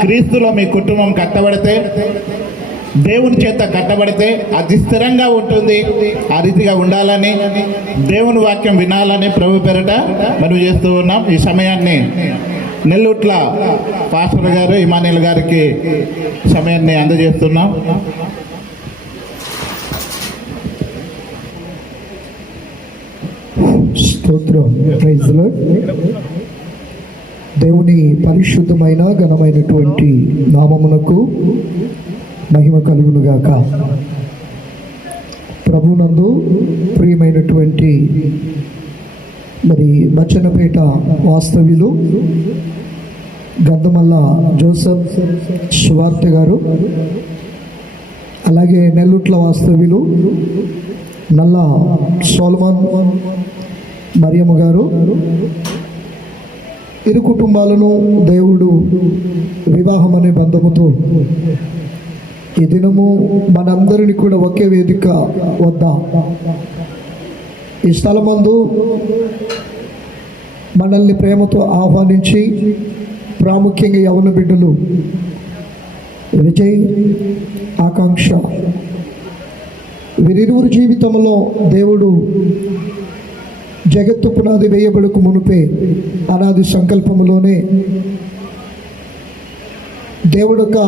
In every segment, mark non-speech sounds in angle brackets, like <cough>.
క్రీస్తులో మీ కుటుంబం కట్టబడితే దేవుని చేత కట్టబడితే అది స్థిరంగా ఉంటుంది ఆ రీతిగా ఉండాలని దేవుని వాక్యం వినాలని ప్రభు పేరట మనం చేస్తూ ఉన్నాం. ఈ సమయాన్ని నెల్లూట్ల పాస్టర్ గారు ఇమానిల్ గారికి సమయాన్ని అందజేస్తున్నాం. స్తోత్రం. దేవుని పరిశుద్ధమైన ఘనమైనటువంటి నామమునకు మహిమ కలుగునుగాక. ప్రభునందు ప్రియమైనటువంటి మరి బచ్చనపేట వాస్తవ్యులు గంధమల్ల జోసఫ్ సువార్త గారు అలాగే నెల్లుట్ల వాస్తవ్యులు నల్ల సోల్మాన్ మరియమ్మ గారు ఇరు కుటుంబాలను దేవుడు వివాహం అనే బంధముతో ఈ దినము మనందరిని కూడా ఒకే వేదిక వద్ద ఈ స్థలమందు మనల్ని ప్రేమతో ఆహ్వానించి ప్రాముఖ్యంగా యవన బిడ్డలు విజయ్ ఆకాంక్ష. వీరిరువురు జీవితంలో దేవుడు జగత్తు పునాది వేయబడుకు మునుపే అనాది సంకల్పములోనే దేవుడు ఒక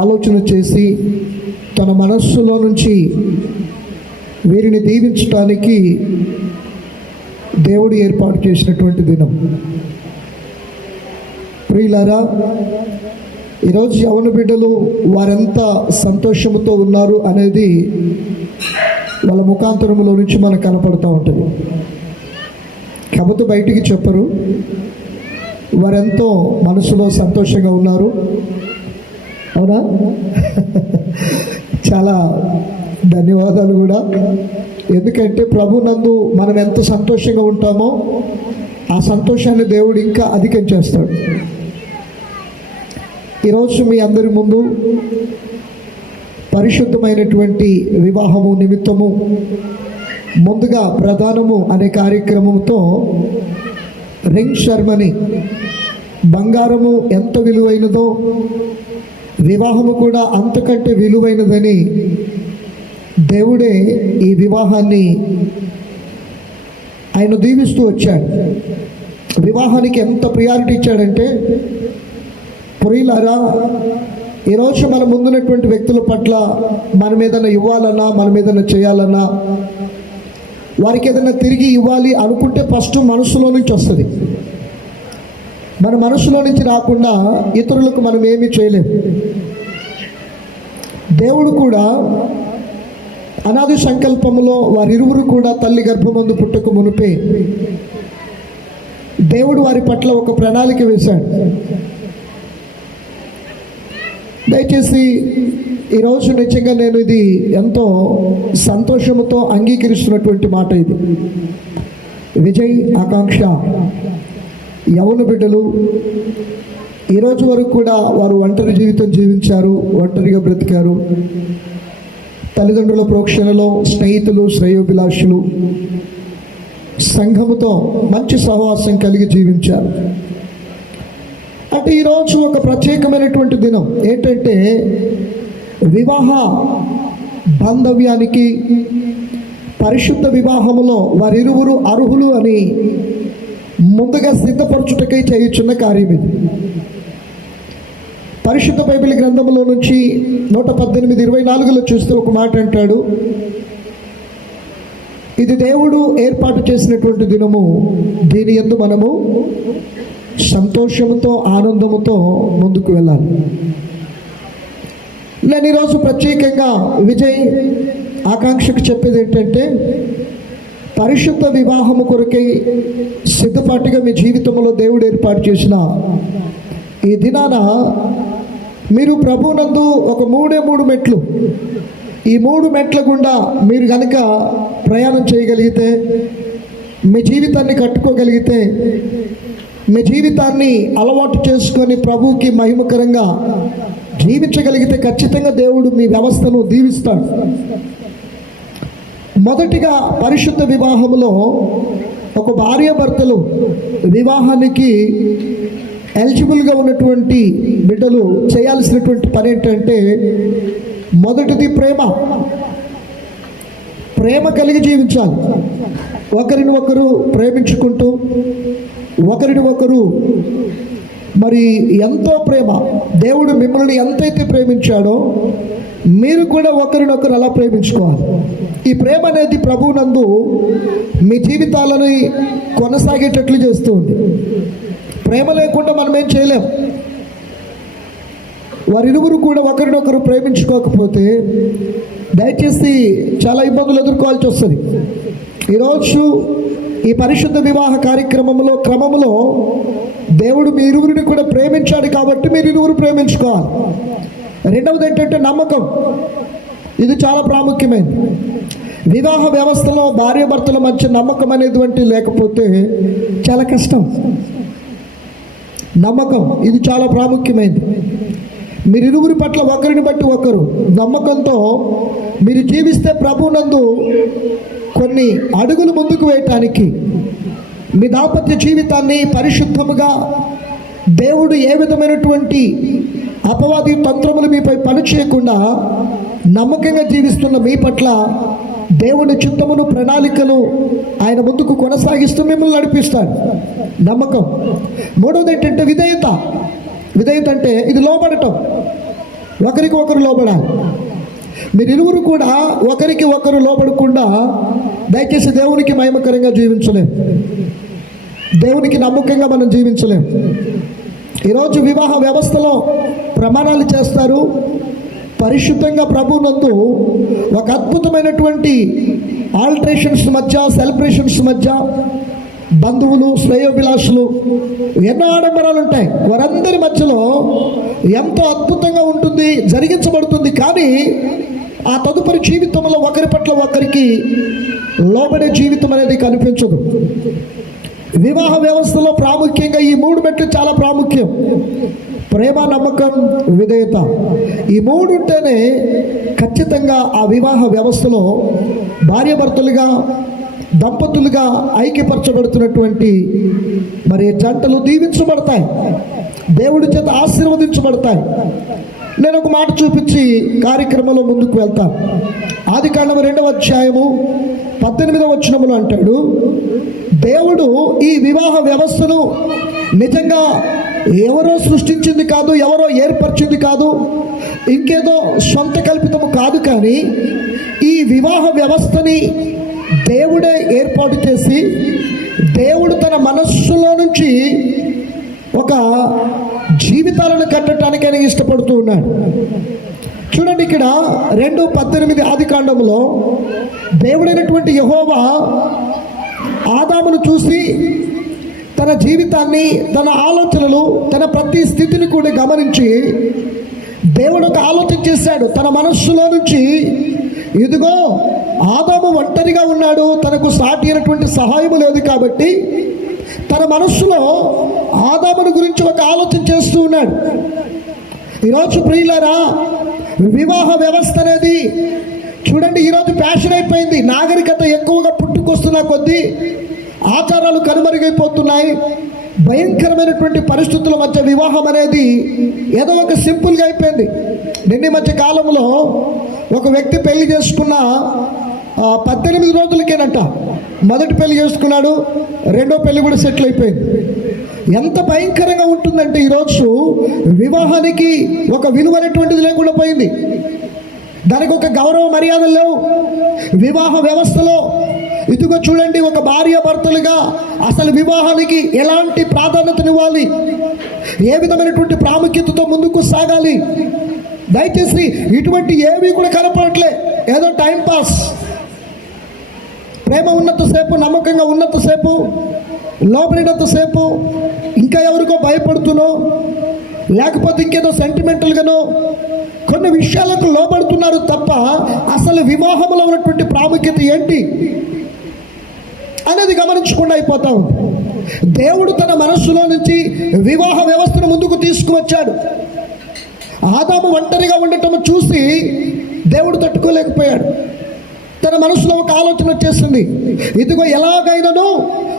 ఆలోచన చేసి తన మనస్సులో నుంచి వీరిని దీవించటానికి దేవుడు ఏర్పాటు చేసినటువంటి దినం. ప్రియులారా ఈరోజు యవన బిడ్డలు వారెంత సంతోషముతో ఉన్నారు అనేది వాళ్ళ ముఖాంతరంలో నుంచి మనకు కనపడుతూ ఉంటుంది. కాకపోతే బయటికి చెప్పరు. వారెంతో మనసులో సంతోషంగా ఉన్నారు. అవునా? <laughs> చాలా ధన్యవాదాలు కూడా. ఎందుకంటే ప్రభు నందు మనం ఎంత సంతోషంగా ఉంటామో ఆ సంతోషాన్ని దేవుడు ఇంకా అధికం చేస్తాడు. ఈరోజు మీ అందరి ముందు పరిశుద్ధమైనటువంటి వివాహము నిమిత్తము ముందుగా ప్రధానము అనే కార్యక్రమంతో రింగ్ శర్మని బంగారము ఎంత విలువైనదో వివాహము కూడా అంతకంటే విలువైనదని దేవుడే ఈ వివాహాన్ని ఆయన దీవిస్తూ వచ్చాడు. వివాహానికి ఎంత ప్రియారిటీ ఇచ్చాడంటే ప్రియులారా ఈరోజు మన ముందున్నటువంటి వ్యక్తుల పట్ల మనం ఏదైనా ఇవ్వాలన్నా మనం ఏదైనా చేయాలన్నా వారికి ఏదైనా తిరిగి ఇవ్వాలి అనుకుంటే ఫస్ట్ మనసులో నుంచి వస్తుంది. మన మనసులో నుంచి రాకుండా ఇతరులకు మనం ఏమీ చేయలేము దేవుడు కూడా అనాది సంకల్పంలో వారిరువురు కూడా తల్లి గర్భమందు పుట్టక మునిపే దేవుడు వారి పట్ల ఒక ప్రణాళిక వేశాడు. దయచేసి ఈరోజు నిజంగా నేను ఇది ఎంతో సంతోషముతో అంగీకరిస్తున్నటువంటి మాట ఇది. విజయ్ ఆకాంక్ష యవన బిడ్డలు ఈరోజు వరకు కూడా వారు ఒంటరి జీవితం జీవించారు ఒంటరిగా బ్రతికారు. తల్లిదండ్రుల ప్రోక్షణలో స్నేహితులు శ్రేయోభిలాషులు సంఘముతో మంచి సహవాసం కలిగి జీవించారు. అంటే ఈరోజు ఒక ప్రత్యేకమైనటువంటి దినం. ఏంటంటే వివాహ బాంధవ్యానికి పరిశుద్ధ వివాహములో వారిరువురు అర్హులు అని ముందుగా సిద్ధపరచుటకై చేయుచున్న కార్యం ఇది. పరిశుద్ధ బైబిల్ గ్రంథంలో నుంచి నూట పద్దెనిమిది ఇరవై నాలుగులో చూస్తే ఒక మాట అంటాడు. ఇది దేవుడు ఏర్పాటు చేసినటువంటి దినము. దీని ఎందు మనము సంతోషంతో ఆనందముతో ముందుకు వెళ్ళాలి. నేను ఈరోజు ప్రత్యేకంగా విజయ్ ఆకాంక్షకు చెప్పేది ఏంటంటే పరిశుద్ధ వివాహము కొరకై సిద్ధపాటుగా మీ జీవితంలో దేవుడు ఏర్పాటు చేసిన ఈ దినాన మీరు ప్రభునందు ఒక మూడే మూడు మెట్లు ఈ మూడు మెట్ల గుండా మీరు కనుక ప్రయాణం చేయగలిగితే మీ జీవితాన్ని కట్టుకోగలిగితే మీ జీవితాన్ని అలవాటు చేసుకొని ప్రభువుకి మహిమకరంగా జీవించగలిగితే ఖచ్చితంగా దేవుడు మీ వ్యవస్థను దీవిస్తాడు. మొదటిగా పరిశుద్ధ వివాహంలో ఒక భార్యాభర్తలు వివాహానికి ఎలిజిబుల్గా ఉన్నటువంటి బిడ్డలు చేయాల్సినటువంటి పని ఏంటంటే మొదటిది ప్రేమ. ప్రేమ కలిగి జీవించాలి. ఒకరిని ఒకరు ప్రేమించుకుంటూ ఒకరిని ఒకరు మరి ఎంతో ప్రేమ దేవుడు మిమ్మల్ని ఎంతైతే ప్రేమించాడో మీరు కూడా ఒకరినొకరు అలా ప్రేమించుకోవాలి. ఈ ప్రేమ అనేది ప్రభువునందు మీ జీవితాలని కొనసాగేటట్లు చేస్తూ ఉంది. ప్రేమ లేకుండా మనం ఏం చేయలేం. వారిరువురు కూడా ఒకరినొకరు ప్రేమించుకోకపోతే దయచేసి చాలా ఇబ్బందులు ఎదుర్కోవాల్సి వస్తుంది. ఈరోజు ఈ పరిశుద్ధ వివాహ కార్యక్రమంలో క్రమంలో దేవుడు మీ ఇరువురిని కూడా ప్రేమించాడు కాబట్టి మీరు ఇరువురు ప్రేమించుకోవాలి. రెండవది ఏంటంటే నమ్మకం. ఇది చాలా ప్రాముఖ్యమైనది. వివాహ వ్యవస్థలో భార్యాభర్తల మధ్య నమ్మకం అనేటువంటి లేకపోతే చాలా కష్టం. నమ్మకం ఇది చాలా ప్రాముఖ్యమైనది. మీరు ఇరువురి పట్ల ఒకరిని బట్టి ఒకరు. నమ్మకంతో మీరు జీవిస్తే ప్రభునందు కొన్ని అడుగులు ముందుకు వేయటానికి మీ దాంపత్య జీవితాన్ని పరిశుద్ధముగా దేవుడు ఏ విధమైనటువంటి అపవాది తంత్రములు మీపై పని చేయకుండా నమ్మకంగా జీవిస్తున్న మీ పట్ల దేవుని చిత్తమును ప్రణాళికలు ఆయన ముందుకు కొనసాగిస్తూ మిమ్మల్ని నడిపిస్తాడు. నమ్మకం. మూడవది ఏంటంటే విధేయత. విధేయత అంటే ఇది లోబడటం. ఒకరికి ఒకరు లోబడాలి. మీరు ఇరువురు కూడా ఒకరికి ఒకరు లోబడకుండా దయచేసి దేవునికి మహిమకరంగా జీవించలేం. దేవునికి నమ్మకంగా మనం జీవించలేం. ఈరోజు వివాహ వ్యవస్థలో ప్రమాణాలు చేస్తారు. పరిశుద్ధంగా ప్రభునందు ఒక అద్భుతమైనటువంటి ఆల్ట్రేషన్స్ మధ్య సెలబ్రేషన్స్ మధ్య బంధువులు శ్రేయోభిలాషులు ఎన్నో ఆడంబరాలు ఉంటాయి. వారందరి మధ్యలో ఎంతో అద్భుతంగా ఉంటుంది జరిగించబడుతుంది. కానీ ఆ తదుపరి జీవితంలో ఒకరి పట్ల ఒకరికి లోబడే జీవితం అనేది కనిపించదు. వివాహ వ్యవస్థలో ప్రాముఖ్యంగా ఈ మూడు మెట్లు చాలా ప్రాముఖ్యం. ప్రేమ నమ్మకం విధేయత. ఈ మూడు ఉంటేనే ఖచ్చితంగా ఆ వివాహ వ్యవస్థలో భార్యాభర్తలుగా దంపతులుగా ఐక్యపరచబడుతున్నటువంటి మరి జంటలు దీవించబడతాయి. దేవుడి చేత ఆశీర్వదించబడతాయి. నేను ఒక మాట చూపించి కార్యక్రమంలో ముందుకు వెళ్తాను ఆది కాండము రెండవ అధ్యాయము పద్దెనిమిదవ వచనములు అంటాడు దేవుడు ఈ వివాహ వ్యవస్థను నిజంగా ఎవరో సృష్టించింది కాదు ఎవరో ఏర్పరిచింది కాదు ఇంకేదో సొంత కల్పితము కాదు కానీ ఈ వివాహ వ్యవస్థని దేవుడే ఏర్పాటు చేసి దేవుడు తన మనస్సులో నుంచి ఒక జీవితాలను కట్టడానికి ఆయన ఇష్టపడుతూ ఉన్నాడు. చూడండి ఇక్కడ రెండు పద్దెనిమిది ఆది కాండంలో దేవుడైనటువంటి యహోవా ఆదామును చూసి తన జీవితాన్ని తన ఆలోచనలు తన ప్రతి స్థితిని కూడా గమనించి దేవుడు ఒక ఆలోచన చేశాడు. తన మనస్సులో నుంచి ఇదిగో ఆదాము ఒంటరిగా ఉన్నాడు తనకు సాటి అయినటువంటి సహాయము లేదు కాబట్టి తన మనస్సులో ఆదాముని గురించి ఒక ఆలోచన చేస్తూ ఉన్నాడు. ఈరోజు ప్రియులరా వివాహ వ్యవస్థ అనేది చూడండి ఈరోజు ఫ్యాషన్ అయిపోయింది. నాగరికత ఎక్కువగా పుట్టుకొస్తున్న కొద్దీ ఆచారాలు కనుమరుగైపోతున్నాయి. భయంకరమైనటువంటి పరిస్థితుల మధ్య వివాహం అనేది ఏదో ఒక సింపుల్గా అయిపోయింది. నిన్న మధ్య కాలంలో ఒక వ్యక్తి పెళ్ళి చేసుకున్న పద్దెనిమిది రోజులకేనంట. మొదటి పెళ్ళి చేసుకున్నాడు రెండో పెళ్ళి కూడా సెటిల్ అయిపోయింది. ఎంత భయంకరంగా ఉంటుందంటే ఈరోజు వివాహానికి ఒక విలువ అనేటువంటిది లేకుండా పోయింది. దానికి ఒక గౌరవ మర్యాదలు లేవు. వివాహ వ్యవస్థలో ఇదిగో చూడండి ఒక భార్య భర్తలుగా అసలు వివాహానికి ఎలాంటి ప్రాధాన్యతనివ్వాలి? ఏ విధమైనటువంటి ప్రాముఖ్యతతో ముందుకు సాగాలి? దయచేసి ఇటువంటి ఏవి కూడా కనపడట్లే. ఏదో టైం పాస్. ప్రేమ ఉన్నంతసేపు నమ్మకంగా ఉన్నంతసేపు లోపడినంతసేపు ఇంకా ఎవరికో భయపడుతునో లేకపోతే ఇంకేదో సెంటిమెంటల్గానో కొన్ని విషయాలకు లోబడుతున్నారు తప్ప అసలు వివాహంలో ఉన్నటువంటి ప్రాముఖ్యత ఏంటి అనేది గమనించకుండా అయిపోతాం. దేవుడు తన మనస్సులో నుంచి వివాహ వ్యవస్థను ముందుకు తీసుకువచ్చాడు. ఆదాము ఒంటరిగా ఉండటం చూసి దేవుడు తట్టుకోలేకపోయాడు. తన మనసులో ఒక ఆలోచన వచ్చేసింది ఇదిగో ఎలాగైనాను?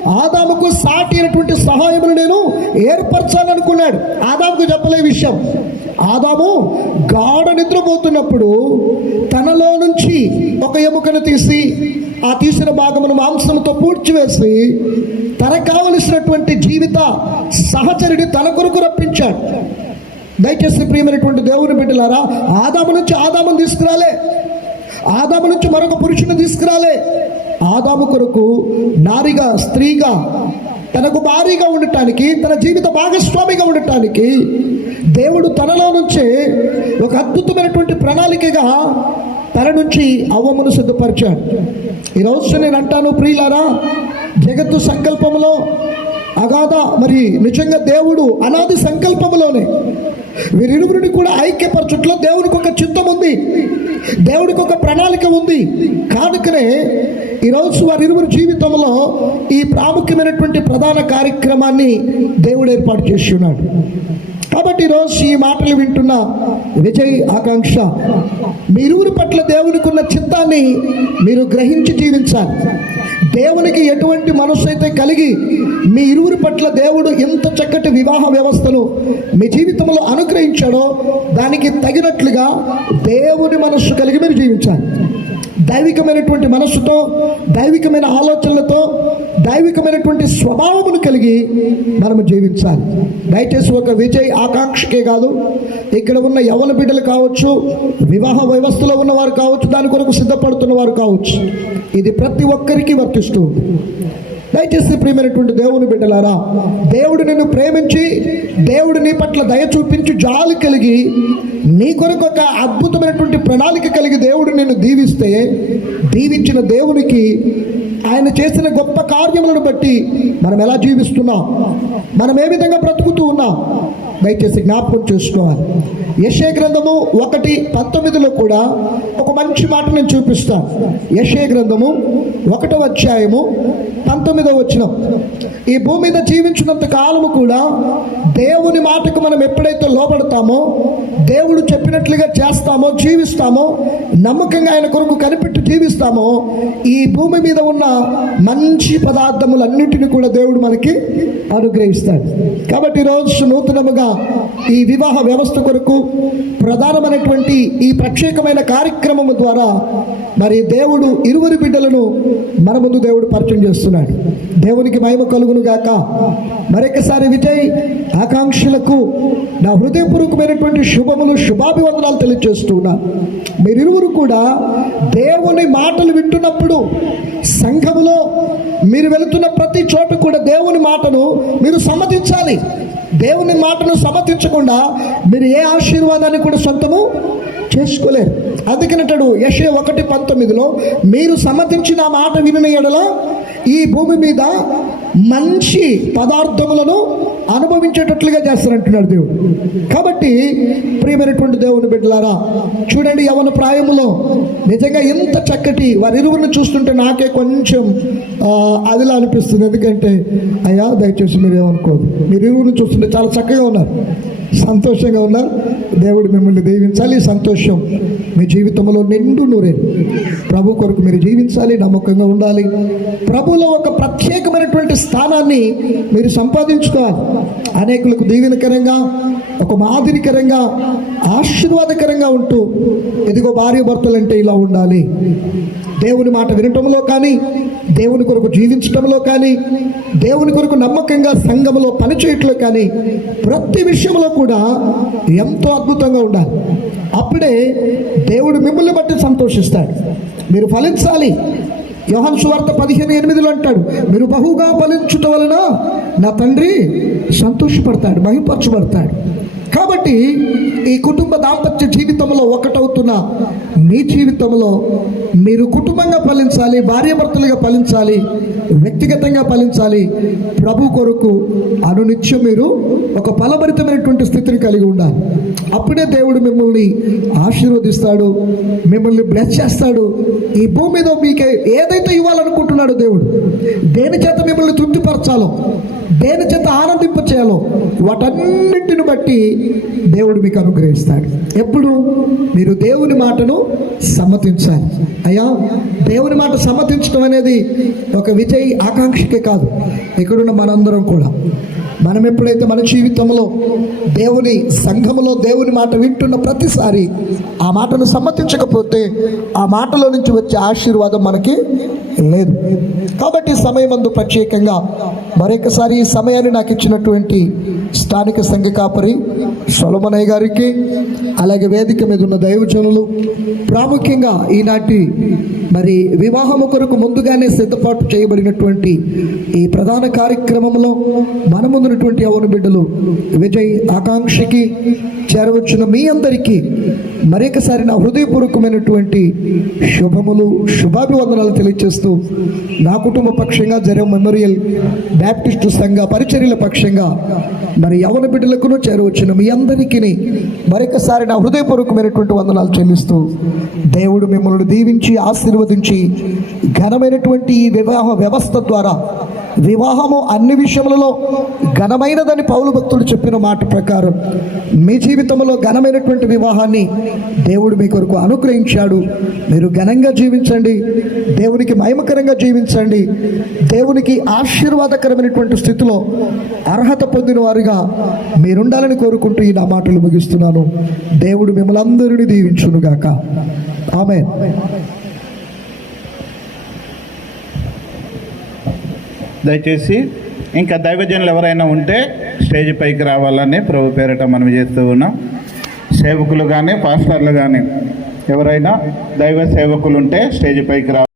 ఆదాముకు సాటి అయినటువంటి సహాయమును నేను ఏర్పరచాలనుకున్నాడు. ఆదాముకు చెప్పలే విషయం. ఆదాము గాఢ నిద్రపోతున్నప్పుడు తనలో నుంచి ఒక ఎముకను తీసి ఆ తీసిన భాగమును మాంసంతో పూడ్చివేసి తనకు కావలసినటువంటి జీవిత సహచరుడి తన కొరకు రప్పించాడు. దయచేసి ప్రియమైనటువంటి దేవుని బిడ్డలారా ఆదాము నుంచి ఆదామును తీసుకురాలే. ఆదాము నుంచి మరొక పురుషుని తీసుకురాలే. ఆదాము కొరకు నారిగా స్త్రీగా తనకు భారీగా ఉండటానికి తన జీవిత భాగస్వామిగా ఉండటానికి దేవుడు తనలో నుంచే ఒక అద్భుతమైనటువంటి ప్రణాళికగా తన నుంచి అవ్వమును సిద్ధపరిచాడు. ఈరోజు నేను అంటాను ప్రియులారా జగత్తు సంకల్పంలో అగాధ మరి నిజంగా దేవుడు అనాది సంకల్పములోనే వీరిరువురిని కూడా ఐక్యపరచుట్లో దేవునికి ఒక చిత్తం ఉంది. దేవునికి ఒక ప్రణాళిక ఉంది. కానుకనే ఈరోజు వారిరువురి జీవితంలో ఈ ప్రాముఖ్యమైనటువంటి ప్రధాన కార్యక్రమాన్ని దేవుడు ఏర్పాటు చేసి ఉన్నాడు కాబట్టి ఈరోజు ఈ మాటలు వింటున్న విజయ్ ఆకాంక్ష మీ ఇరువురి పట్ల దేవునికి ఉన్న చిత్తాన్ని మీరు గ్రహించి జీవించాలి. దేవునికి ఎటువంటి మనస్సు అయితే కలిగి మీ ఇరువురి పట్ల దేవుడు ఎంత చక్కటి వివాహ వ్యవస్థను మీ జీవితంలో అనుగ్రహించాడో దానికి తగినట్లుగా దేవుని మనస్సు కలిగి మీరు జీవించాలి. దైవికమైనటువంటి మనస్సుతో దైవికమైన ఆలోచనలతో దైవికమైనటువంటి స్వభావమును కలిగి మనము జీవించాలి. దయచేసి ఒక విజయ్ ఆకాంక్షకే కాదు ఇక్కడ ఉన్న యవన బిడ్డలు కావచ్చు వివాహ వ్యవస్థలో ఉన్నవారు కావచ్చు దాని కొరకు సిద్ధపడుతున్న వారు కావచ్చు. ఇది ప్రతి ఒక్కరికి వర్తిస్తుంది దయచేసి ప్రియమైనటువంటి దేవుని బిడ్డలారా దేవుడు నిన్ను ప్రేమించి దేవుడు నీ పట్ల దయ చూపించి జాలి కలిగి నీ కొరకు ఒక అద్భుతమైనటువంటి ప్రణాళిక కలిగి దేవుడు నిన్ను దీవిస్తే దీవించిన దేవునికి ఆయన చేసిన గొప్ప కార్యములను బట్టి మనం ఎలా జీవిస్తున్నాం? మనం ఏ విధంగా బ్రతుకుతూ ఉన్నాం? దయచేసి జ్ఞాపకం చేసుకోవాలి. యశే గ్రంథము ఒకటి పంతొమ్మిదిలో కూడా ఒక మంచి మాట నేను చూపిస్తాను యశే గ్రంథము ఒకటో అధ్యాయము పంతొమ్మిదో వచ్చిన ఈ భూమి మీద జీవించినంత కాలము కూడా దేవుని మాటకు మనం ఎప్పుడైతే లోపడతామో దేవుడు చెప్పినట్లుగా చేస్తామో జీవిస్తామో నమ్మకంగా ఆయన కొరకు కనిపెట్టి జీవిస్తామో ఈ భూమి మీద ఉన్న మంచి పదార్థములన్నిటిని కూడా దేవుడు మనకి అనుగ్రహిస్తాడు. కాబట్టి ఈరోజు నూతనముగా ఈ వివాహ వ్యవస్థ కొరకు ప్రధానమైనటువంటి ఈ ప్రత్యేకమైన కార్యక్రమము ద్వారా మరి దేవుడు ఇరువురి బిడ్డలను మన ముందు దేవుడు పరిచయం చేస్తున్నాడు. దేవునికి మహిమ కలుగును గాక. మరొకసారి విజయ్ ఆకాంక్షలకు నా హృదయపూర్వకమైనటువంటి శుభములు శుభాభివందనాలు తెలియజేస్తున్నా మీరిరువురు కూడా దేవుని మాటలు వింటున్నప్పుడు సంఘములో మీరు వెళుతున్న ప్రతి చోట కూడా దేవుని మాటను మీరు సమ్మతించాలి. దేవుని మాటను సమర్థించకుండా మీరు ఏ ఆశీర్వాదాన్ని కూడా సొంతము చేసుకోలేరు. అందుకనంటాడు యశ ఒకటి పంతొమ్మిదిలో మీరు సమర్థించిన ఆ మాట వినిన ఎడల ఈ భూమి మీద మంచి పదార్థములను అనుభవించేటట్లుగా చేస్తారంటున్నాడు దేవుడు. కాబట్టి ప్రియమైనటువంటి దేవుని బిడ్డలారా చూడండి యవన ప్రాయములో నిజంగా ఎంత చక్కటి వారిరువురిని చూస్తుంటే నాకే కొంచెం అదిలా అనిపిస్తుంది. ఎందుకంటే అయ్యా దయచేసి మీరు ఏమనుకోదు మీరు ఇరువురిని చూస్తుంటే చాలా చక్కగా ఉన్నారు. సంతోషంగా ఉన్నారు దేవుడు మిమ్మల్ని దీవించాలి. సంతోషం మీ జీవితంలో నిండు నూరే. ప్రభు కొరకు మీరు జీవించాలి నమ్మకంగా ఉండాలి. ప్రభులో ఒక ప్రత్యేకమైనటువంటి స్థానాన్ని మీరు సంపాదించుకోవాలి. అనేకులకు దీవెనకరంగా ఒక మాదిరికరంగా ఆశీర్వాదకరంగా ఉంటూ ఎదిగో భార్య భర్తలంటే ఇలా ఉండాలి. దేవుని మాట వినటంలో కానీ దేవుని కొరకు జీవించటంలో కానీ దేవుని కొరకు నమ్మకంగా సంఘములో పనిచేయట్లో కానీ ప్రతి విషయంలో కూడా ఎంతో అద్భుతంగా ఉండాలి. అప్పుడే దేవుడు మిమ్మల్ని బట్టి సంతోషిస్తాడు. మీరు ఫలించాలి. యోహన్ సువార్త పదిహేను ఎనిమిదిలో అంటాడు మీరు బహుగా ఫలించుట వలన నా తండ్రి సంతోషపడతాడు మహిపరచబడతాడు. కాబట్టి ఈ కుటుంబ దాంపత్య జీవితంలో ఒకటవుతున్న మీ జీవితంలో మీరు కుటుంబంగా ఫలించాలి భార్యాభర్తలుగా ఫలించాలి వ్యక్తిగతంగా ఫలించాలి ప్రభు కొరకు అనునిత్యం మీరు ఒక ఫలభరితమైనటువంటి స్థితిని కలిగి ఉండాలి. అప్పుడే దేవుడు మిమ్మల్ని ఆశీర్వదిస్తాడు మిమ్మల్ని బ్లెస్ చేస్తాడు. ఈ భూమి మీద మీకు ఏదైతే ఇవ్వాలనుకుంటున్నాడో దేవుడు దేని చేత మిమ్మల్ని తృప్తిపరచాలో దేని చేత ఆనందింప చేయాలో వాటన్నింటిని బట్టి దేవుడు మీకు అనుగ్రహిస్తాడు. ఎప్పుడు? మీరు దేవుని మాటను సమ్మతించాలి. అయ్యా దేవుని మాట సమ్మతించడం అనేది ఒక విజయ్ ఆకాంక్షకే కాదు. ఇక్కడున్న మనందరం కూడా. మనం ఎప్పుడైతే మన జీవితంలో దేవుని సంఘములో దేవుని మాట వింటున్న ప్రతిసారి ఆ మాటను సమ్మతించకపోతే ఆ మాటలో నుంచి వచ్చే ఆశీర్వాదం మనకి లేదు. కాబట్టి సమయం అందు ప్రత్యేకంగా మరొకసారి ఈ సమయాన్ని నాకు ఇచ్చినటువంటి స్థానిక సంఘ కాపరి సొలమనయ్య గారికి అలాగే వేదిక మీద ఉన్న దైవజనులు ప్రాముఖ్యంగా ఈనాటి మరి వివాహము కొరకు ముందుగానే సిద్ధపాటు చేయబడినటువంటి ఈ ప్రధాన కార్యక్రమంలో మన ముందున్నటువంటి యవన బిడ్డలు విజయ్ ఆకాంక్షకి చేరవచ్చిన మీ అందరికీ మరొకసారి నా హృదయపూర్వకమైనటువంటి శుభములు శుభాభివందనాలు తెలియజేస్తూ నా కుటుంబ పక్షంగా జరే మెమోరియల్ బ్యాప్టిస్టు సంఘ పరిచర్యల పక్షంగా మరి యవన బిడ్డలకును చేరవచ్చును. మీ అందరికీ మరొకసారి నా హృదయపూర్వకమైనటువంటి వందనాలు చెల్లిస్తూ దేవుడు మిమ్మల్ని దీవించి ఆశీర్వదించి ఘనమైనటువంటి ఈ వివాహ వ్యవస్థ ద్వారా వివాహము అన్ని విషయములలో ఘనమైనదని పౌలు భక్తులు చెప్పిన మాట ప్రకారం మీ జీవితంలో ఘనమైనటువంటి వివాహాన్ని దేవుడు మీ కొరకు అనుగ్రహించాడు. మీరు ఘనంగా జీవించండి. దేవునికి మహిమకరంగా జీవించండి. దేవునికి ఆశీర్వాదకరమైనటువంటి స్థితిలో అర్హత పొందిన వారుగా మీరుండాలని కోరుకుంటూ ఈ నా మాటలు ముగిస్తున్నాను. దేవుడు మిమ్మల్ని అందరినీ దీవించునుగాక. ఆమె దయచేసి ఇంకా దైవజనులు ఎవరైనా ఉంటే స్టేజ్ పైకి రావాలని ప్రభు పేరిట మనం చేస్తూ ఉన్నాం. సేవకులు కానీ పాస్టర్లు కానీ ఎవరైనా దైవ సేవకులు ఉంటే స్టేజ్ పైకి రావాలి